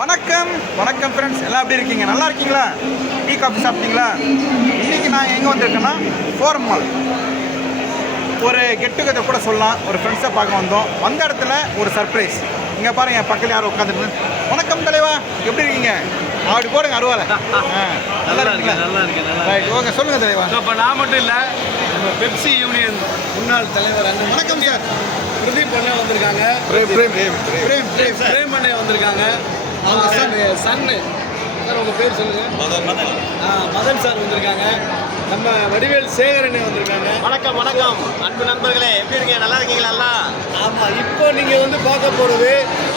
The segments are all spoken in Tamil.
வணக்கம் வணக்கம் ஃப்ரெண்ட்ஸ் எல்லாம் எப்படி இருக்கீங்க? நல்லா இருக்கீங்களா? டீ காஃபி சாப்பிட்டீங்களா? இன்னைக்கு நான் எங்கே வந்திருக்கேன்னா ஃபோரம் மால் ஒரு கெட் டுகெதர் கூட சொல்லலாம். ஒரு ஃப்ரெண்ட்ஸை பார்க்க வந்தோம். வந்த இடத்துல ஒரு சர்ப்ரைஸ் இங்கே பாருங்க என் பக்கத்தில் யாரும் உட்காந்துருக்கு வணக்கம் தலைவா எப்படி இருக்கீங்க? அப்படி போடுங்க அருவால நல்லா இருக்கீங்களா? நல்லா இருக்கு ரைட் ஓகே சொல்லுங்கள் தலைவா. இப்போ நான் மட்டும் இல்லை நம்ம பெப்சி யூனியன் முன்னாள் தலைவர் அண்ணன் வணக்கம் சார் பிரதீப் அண்ணே வந்திருக்காங்க. பிரேம் பிரேம் பிரேம். பிரேம் பிரேம் அண்ணே வந்திருக்காங்க. அவங்க சன் சன்னு. சார் உங்கள் பேர் சொல்லுங்க. ஆ மதன் சார் வந்திருக்காங்க. நம்ம வடிவேல் சேகரனே வந்திருக்காங்க. வணக்கம் வணக்கம். அன்பு நண்பர்களே எப்படி இருக்கீங்க? நல்லா இருக்கீங்களா எல்லாம்? ஆமாம் இப்போ நீங்கள் வந்து பார்க்க போகிறது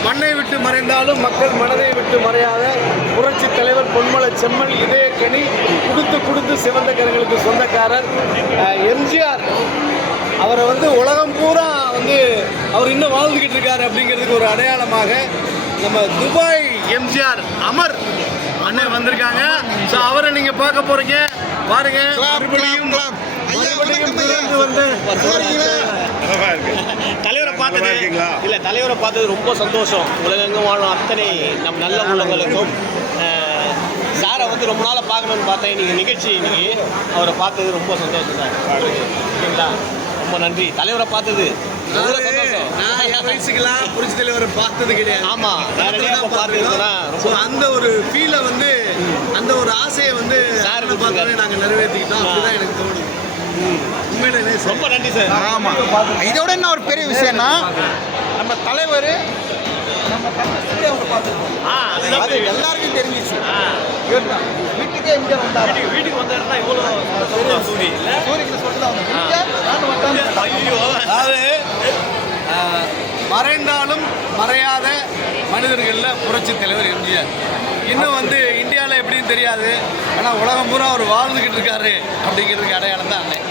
மண்ணை விட்டு மறைந்தாலும் மக்கள் மனதை விட்டு மறையாத புரட்சி தலைவர் பொன்மலை செம்மல் இதயக்கனி கொடுத்து கொடுத்து சிவந்த கரங்களுக்கு சொந்தக்காரர் எம்ஜிஆர். அவரை வந்து உலகம் பூரா வந்து அவர் இன்னும் வாழ்ந்துக்கிட்டு இருக்காரு அப்படிங்கிறதுக்கு ஒரு அடையாளமாக நம்ம துபாய் எம்ஜிஆர் அமர் அண்ணன் வந்திருக்காங்க. ஸோ அவரை நீங்கள் பார்க்க போகிறீங்க பாருங்க. மறுபடியும் வந்து தலைவரை பார்த்தது இல்ல தலைவரை பார்த்தது ரொம்ப சந்தோஷம். உலகெங்கும் வாழும் அத்தனை நம் நல்ல உள்ளங்களுக்கும். சாரை வந்து ரொம்ப நாளாக பார்க்கணும்னு பார்த்தேன். நீங்கள் நிகழ்ச்சி இன்னைக்கு அவரை பார்த்தது ரொம்ப சந்தோஷம் சார். ஓகேங்களா? ரொம்ப நன்றி. தலைவரை பார்த்தது நான் என் வயசுக்கெல்லாம் புரட்சி தலைவரை பார்த்தது கிடையாது. ஆமா. அந்த ஒரு ஃபீலை வந்து அந்த ஒரு ஆசையை வந்து பார்த்தோன்னே நாங்கள் நிறைவேற்றிக்கிட்டோம். அப்படிதான் எனக்கு தோணுது. உண்மையிலே ரொம்ப நன்றி சார். ஆமாம் இதோட என்ன ஒரு பெரிய விஷயம்னா நம்ம தலைவர் நம்ம கண்ணத்துல அவரை பார்த்துருக்கோம். அது எல்லாருக்கும் தெரிஞ்சிச்சு. வீட்டுக்கே எம்ஜிஆர் வந்தாரா? வீட்டுக்கு வந்தாருன்னா இவ்வளோ சந்தோஷம். மறைந்தாலும் மறையாத மனிதர்களில் புரட்சி தலைவர் எம்ஜிஆர். இன்னும் வந்து இந்தியாவில் எப்படின்னு தெரியாது. ஆனால் உலகம் பூரா அவர் வாழ்ந்துக்கிட்டு இருக்காரு அப்படிங்கிறதுக்கு அடையாளம் தான் அண்ணன்